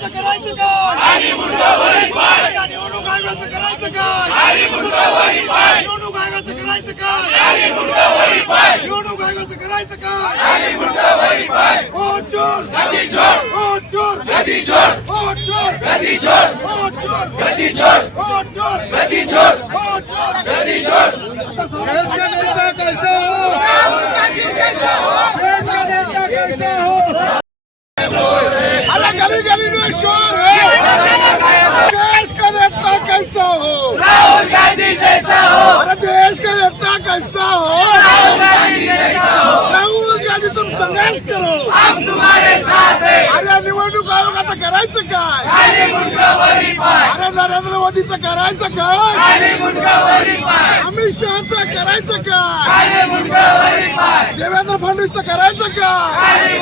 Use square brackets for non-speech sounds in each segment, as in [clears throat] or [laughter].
निवडणूक आयोगाचं करायचं काय निवडणूक आयोगाचं करायचं काय निवडणूक आयोगाचं करायचं काय वोट चोर वोट चोर वोट चोर वोट चोर वोट चोर वोट चोर देश का नेता कैसा हो देश का नेता कैसा अरे गली में शोर है! देश का नेता कैसा हो? राहुल गांधी जैसा हो। देश का नेता कैसा हो? राहुल गांधी जैसा हो। राहुल गांधी तुम संघर्ष करो। अरे निवडणूक आयोगाचं करायचं काय? अरे नरेंद्र मोदीचं करायचं काय? अमित शहाचं करायचं काय? देवेंद्र फडणवीसचं करायचं काय?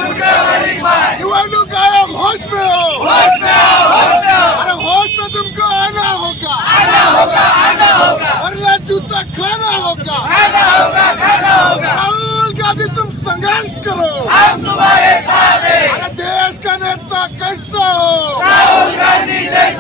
निवडणूक आयोग होश में हो. में आओ अरे होश में तुमको आना होगा. आना होगा आना होगा. वरना जूता खाना होगा. आना होगा खाना होगा. राहुल गांधी तुम संघर्ष करो हम तुम्हारे साथ हैं अरे देश का नेता कैसा हो राहुल गांधी जैसा हो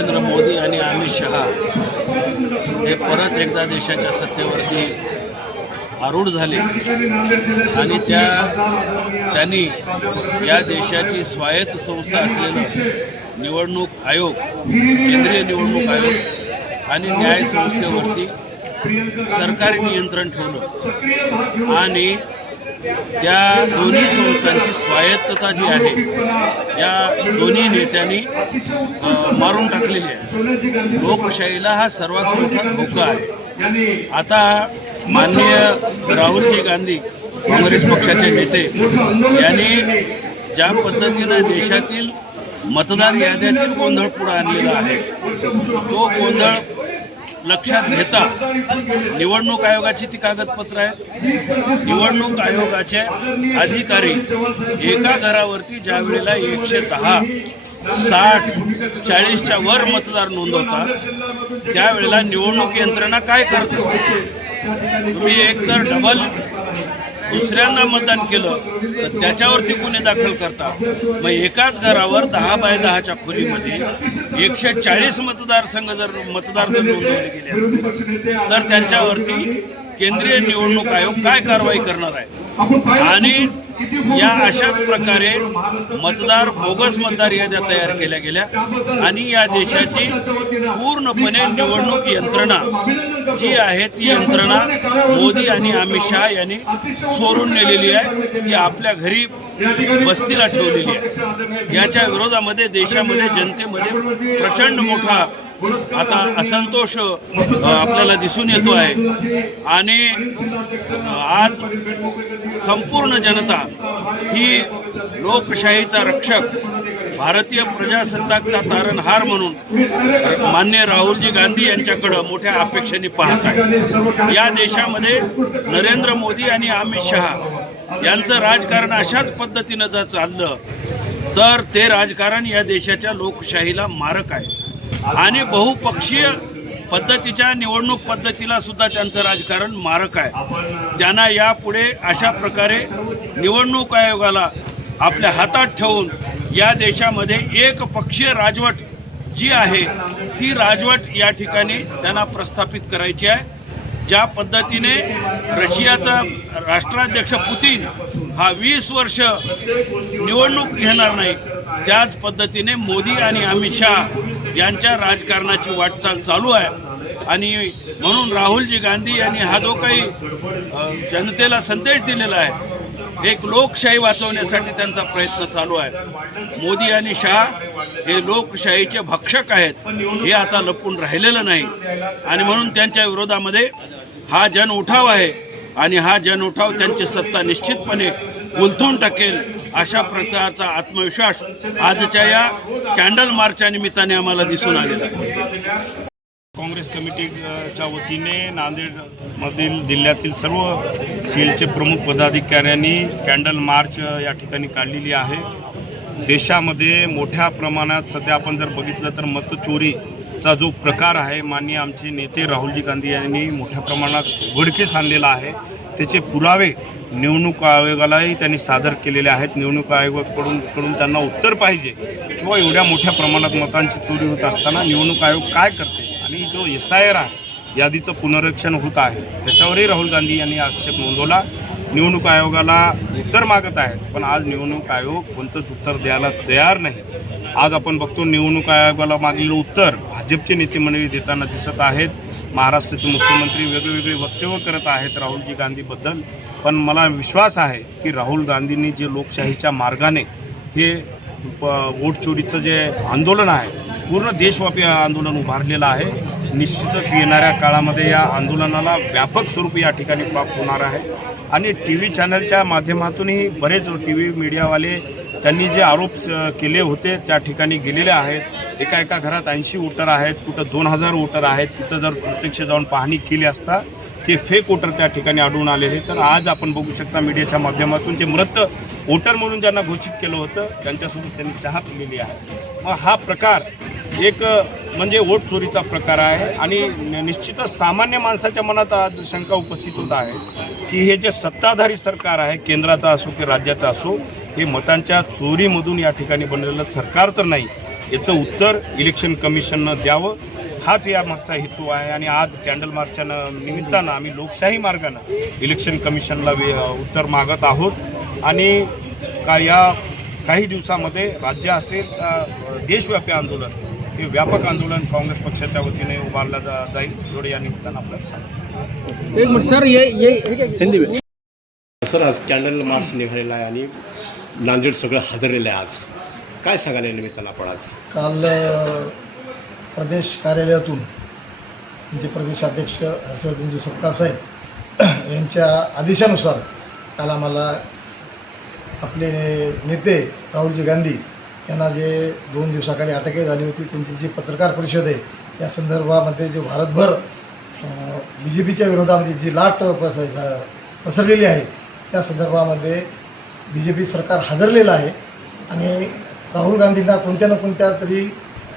नरेंद्र मोदी आणि अमित शहा हे परत एकदा देशाच्या सत्तेवरती आरूढ झाले. आणि त्या त्यांनी या देशाची स्वायत्त संस्था असलेलं निवडणूक आयोग केंद्रीय निवडणूक आयोग आणि न्याय संस्थेवरती सरकारी नियंत्रण ठेवलं. आणि त्या दोन्ही संस्थांची स्वायत्तता जी आहे या दोन्ही नेत्यांनी मारून टाकलेली आहे. लोकशाहीला हा सर्वात मोठा धोका आहे. आता माननीय राहुलजी गांधी काँग्रेस पक्षाचे नेते यांनी ज्या पद्धतीनं देशातील मतदार याद्यातील गोंधळ पुढे आणलेला आहे तो गोंधळ लक्षात घेता निवडणूक आयोगाची ती कागदपत्र आहेत. निवडणूक आयोगाचे अधिकारी एका घरावरती ज्या वेळेला एकशे दहा साठ चाळीसच्या वर मतदार नोंदवतात त्यावेळेला निवडणूक यंत्रणा काय करत असते? तुम्ही एकतर डबल दुसऱ्यांदा मतदान केलं तर त्याच्यावरती गुन्हे दाखल करता मग एकाच घरावर दहा बाय दहाच्या खोलीमध्ये एकशे चाळीस मतदारसंघ जर मतदार जर नोंदवले गेले तर त्यांच्यावरती केंद्रीय निवडणूक आयोग काय कारवाई करणार आहे? आणि या अशाच प्रकारे मतदार बोगस मतदार याद्या तयार केल्या गेल्या आणि या देशाची पूर्णपणे निवडणूक यंत्रणा जी आहे ती यंत्रणा मोदी आणि अमित शहा यांनी चोरून नेलेली आहे. ती आपल्या घरी बस्तीला ठेवलेली आहे. याच्या विरोधामध्ये देशामध्ये जनतेमध्ये प्रचंड मोठा आता असंतोष आपल्याला दिसून येतो आहे आणि आज संपूर्ण जनता ही लोकशाहीचा रक्षक भारतीय प्रजासत्ताकचा तारणहार म्हणून मान्य राहुलजी गांधी यांच्याकडं मोठ्या अपेक्षेने पाहत आहे. या देशामध्ये नरेंद्र मोदी आणि अमित शहा यांचं राजकारण अशाच पद्धतीनं जर चाललं तर ते राजकारण या देशाच्या लोकशाहीला मारक आहे. आणि बहुपक्षीय पद्धतीच्या निवडणूक पद्धतीला सुद्धा त्यांचं राजकारण मारक आहे. त्यांना यापुढे अशा प्रकारे निवडणूक आयोगाला आपल्या हातात ठेवून या देशामध्ये एक पक्षीय राजवट जी आहे ती राजवट या ठिकाणी त्यांना प्रस्थापित करायची आहे. ज्या पद्धतीने रशियाचा राष्ट्राध्यक्ष पुतीन हा वीस वर्ष निवडणूक घेणार नाही त्याच पद्धतीने मोदी आणि अमित शहा यांच्या राजकारणाची वाटचाल चालू आहे. आणि म्हणून राहुलजी गांधी यांनी हा जो काही जनतेला संदेश दिलेला आहे एक लोकशाही वाचवण्यासाठी त्यांचा प्रयत्न चालू आहे. मोदी आणि शहा हे लोकशाहीचे भक्षक आहेत हे आता लपून राहिलेलं नाही. आणि म्हणून त्यांच्या विरोधामध्ये हा जन उठाव आहे. आणि हा जन उठाव त्यांची सत्ता निश्चितपणे उलथून टाकेल अशा प्रकारचा आत्मविश्वास आजच्या या कॅन्डल मार्चच्या निमित्ताने आम्हाला दिसून आलेला आहे. काँग्रेस कमिटीच्या वतीने नांदेडमधील जिल्ह्यातील सर्व सेलचे प्रमुख पदाधिकाऱ्यांनी कॅन्डल मार्च या ठिकाणी काढलेली आहे. देशामध्ये मोठ्या प्रमाणात सध्या आपण जर बघितलं तर मतचोरीचा जो प्रकार आहे माननीय आमचे नेते राहुलजी गांधी यांनी मोठ्या प्रमाणात उघडकीस आणलेला आहे. त्याचे पुरावे निवडणूक आयोगालाही त्यांनी सादर केलेले आहेत. निवडणूक आयोगाकडून कडून त्यांना उत्तर पाहिजे किंवा एवढ्या मोठ्या प्रमाणात मतांची चोरी होत असताना निवडणूक आयोग काय करते? आणि जो एस आय आर आहे यादीचं पुनरीक्षण होत आहे. त्याच्यावरही राहुल गांधी यांनी आक्षेप नोंदवला. निवडणूक आयोगाला उत्तर मागत आहेत पण आज निवडणूक आयोग कोणतंच उत्तर द्यायला तयार नाही. आज आपण बघतो निवडणूक आयोगाला मागलेलं उत्तर भाजपचे नेते मंडळी देताना दिसत आहेत. महाराष्ट्राचे मुख्यमंत्री वेगवेगळे वक्तव्य करत आहेत राहुलजी गांधीबद्दल. पण मला विश्वास आहे की राहुल गांधींनी जे लोकशाहीच्या मार्गाने हे प- वोट चोरीचं जे आंदोलन आहे पूर्ण देशव्यापी आंदोलन उभारलेलं आहे. निश्चितच येणाऱ्या काळामध्ये या आंदोलनाला व्यापक स्वरूप या ठिकाणी प्राप्त होणार आहे. आणि टी व्ही चॅनलच्या माध्यमातूनही बरेच टी व्ही मीडियावाले त्यांनी जे आरोप स- केले होते त्या ठिकाणी गेलेले आहेत. एका एका घरात ऐंशी वोटर आहेत कुठं दोन हजार वोटर आहेत. तिथं जर प्रत्यक्ष जाऊन पाहणी केली असता ते फेक वोटर त्या ठिकाणी आढळून आलेले. तर आज आपण बघू शकता मीडियाच्या माध्यमातून जे मृत वोटर म्हणून ज्यांना घोषित केलं होतं त्यांच्यासोबत त्यांनी चहा पिलेली आहे. मग हा प्रकार एक म्हणजे वोट चोरीचा प्रकार आहे आणि निश्चितच सामान्य माणसाच्या मनात आज शंका उपस्थित होत आहे की हे जे सत्ताधारी सरकार आहे केंद्राचं असो की राज्याचं असो हे मतांच्या चोरीमधून या ठिकाणी बनलेलं सरकार तर नाही. याचं उत्तर इलेक्शन कमिशननं द्यावं हाच या मागचा हेतू आहे. आणि आज कॅन्डल मार्चच्या निमित्तानं आम्ही लोकशाही मार्गानं इलेक्शन कमिशनला वे- उत्तर मागत आहोत. आणि का या काही दिवसामध्ये राज्य असेल देशव्यापी आंदोलन हे व्यापक आंदोलन काँग्रेस पक्षाच्या वतीने उभारलं जा जाईल. एवढं या निमित्तानं आपल्याला सांगतो. एक मिनट सर ये ये सर आज कॅन्डल मार्च निघालेला आहे आणि नांदेड सगळं हादरलेलं आहे आज. काय सांगाल या निमित्तानं आपण आज? काल प्रदेश कार्यालयातून जे प्रदेशाध्यक्ष हर्षवर्धनजी सपकाळ साहेब [clears throat] यांच्या आदेशानुसार काल आम्हाला आपले नेते राहुलजी गांधी यांना जे दोन दिवसाखाली अटके झाली होती त्यांची जी पत्रकार परिषद आहे या संदर्भामध्ये जे भारतभर बी जे पीच्या विरोधामध्ये जी लाट पस पसरलेली आहे त्या संदर्भामध्ये बी जे पी सरकार हादरलेलं आहे आणि राहुल गांधींना कोणत्या ना कोणत्या तरी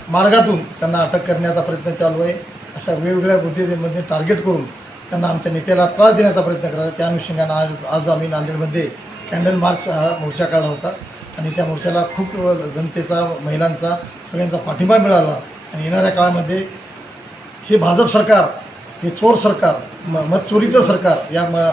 मार्गातून त्यांना अटक करण्याचा प्रयत्न चालू आहे अशा वेगवेगळ्या मुद्द्यामध्ये टार्गेट करून त्यांना आमच्या नेत्याला त्रास देण्याचा प्रयत्न करायचा त्या अनुषंगानं आज आज आम्ही नांदेडमध्ये कॅन्डल मार्च हा मोर्चा काढला होता. आणि त्या मोर्चाला खूप जनतेचा महिलांचा सगळ्यांचा पाठिंबा मिळाला. आणि येणाऱ्या काळामध्ये हे भाजप सरकार हे चोर सरकार म मत चोरीचं सरकार या म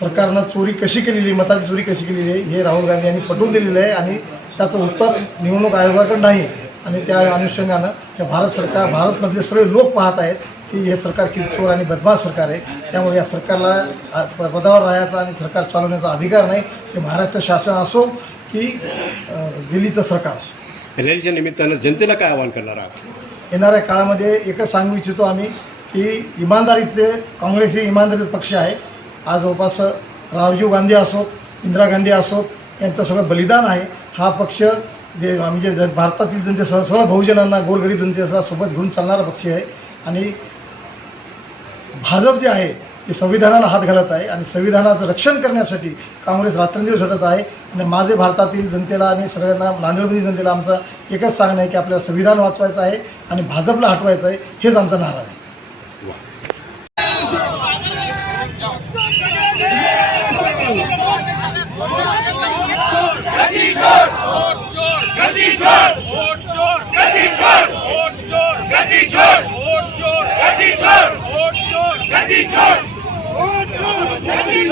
सरकारनं चोरी कशी केलेली मताची चोरी कशी केलेली आहे हे राहुल गांधी यांनी पटवून दिलेलं आहे आणि त्याचं उत्तर निवडणूक आयोगाकडे नाही. आणि त्या अनुषंगानं हे भारत सरकार भारतमधले सगळे लोक पाहत आहेत की हे सरकार किती चोर आणि बदमाश सरकार आहे. त्यामुळे या सरकारला प- पदावर राहायचा आणि सरकार चालवण्याचा अधिकार नाही. ते महाराष्ट्र शासन असो की दिल्लीचं सरकार. असो रॅलीच्या निमित्तानं जनतेला काय आवाहन करणार आहात? येणाऱ्या काळामध्ये एकच सांगू इच्छितो आम्ही की इमानदारीचे काँग्रेस ही इमानदारीचा पक्ष आहे. आज जवळपास राजीव गांधी असोत इंदिरा गांधी असोत यांचं सगळं बलिदान आहे. हा पक्ष जे म्हणजे ज- भारतातील जनतेसह सगळं बहुजनांना गोरगरीब जनतेसह सोबत घेऊन चालणारा पक्ष आहे. आणि भाजप जे आहे हे संविधानाला हात घालत आहे आणि संविधानाचं रक्षण करण्यासाठी काँग्रेस रात्रंदिवस झटत आहे आणि माझे भारतातील जनतेला आणि सगळ्यांना नांदेडमधील जनतेला आमचं एकच सांगणं आहे की आपल्याला संविधान वाचवायचं आहे आणि भाजपला हटवायचं आहे हेच आमचा नारा आहे Teacher! Hadi